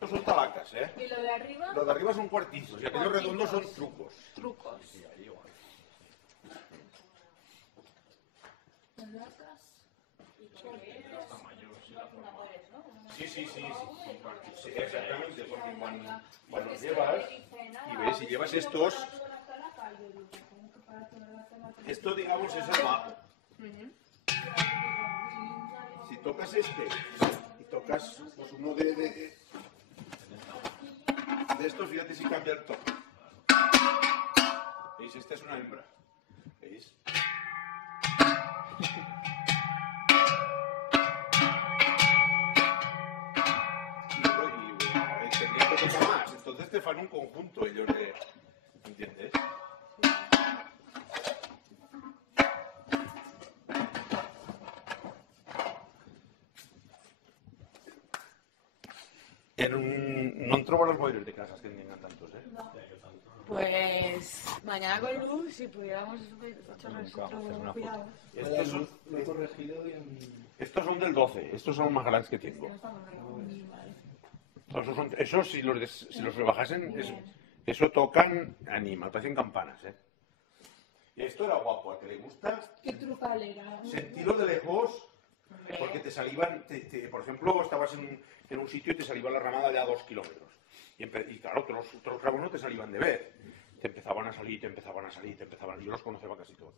Estos son talacas, ¿eh? ¿Y lo de arriba? Los de arriba son cuartizos y aquellos redondos son trucos. Trucos. Talacas. Sí, sí, sí, sí, exactamente, porque cuando los llevas y ves, y llevas estos, esto digamos es el bajo. Si tocas este y tocas pues, uno de estos, fíjate si cambia el tono. ¿Veis? Esta es una hembra. ¿Veis? Más. Entonces te fan un conjunto ellos de... ¿Entiendes? No en trobo los boilers de casas que tengan tantos, ¿eh? No. Pues mañana con luz, si pudiéramos echar cuidado. Estos son del 12, estos son los más grandes que tengo. Esos si los rebajasen, eso tocan animal, parecen campanas, ¿eh? Y esto era guapo, ¿a que le gusta? ¿Qué trucal era? Sentirlo de lejos, porque te salivan, por ejemplo, estabas en un sitio y te salía la ramada de a 2 kilómetros. Y claro, otros rabos no te salían de ver. Te empezaban a salir, te empezaban a salir, te empezaban a... Yo los conocía casi todos.